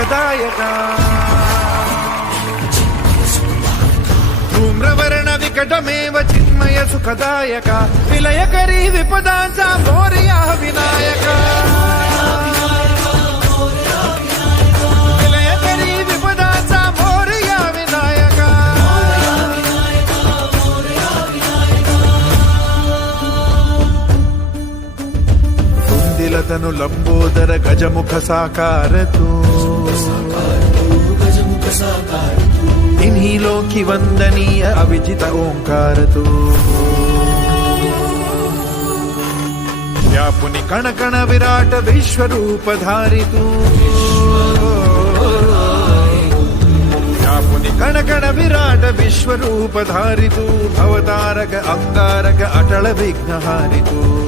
सुखदायका धूम्रवर्ण विकटमेव चिन्मय सुखदायका विलयकरी विपदांचा मोरया विनायका विलयकरी विपदांचा मोरया विनायका कुंदिलतनु लंबोदर गजमुख साकार तू इन्हीं लोकी वंदनीय अविजित ओंकार तू व्यापुनि कण कण विराट विश्वरूप धारी तू व्यापुनि कण कण विराट विश्वरूप धारी तू भवतारक अंगारक अटल विघ्नहारी तू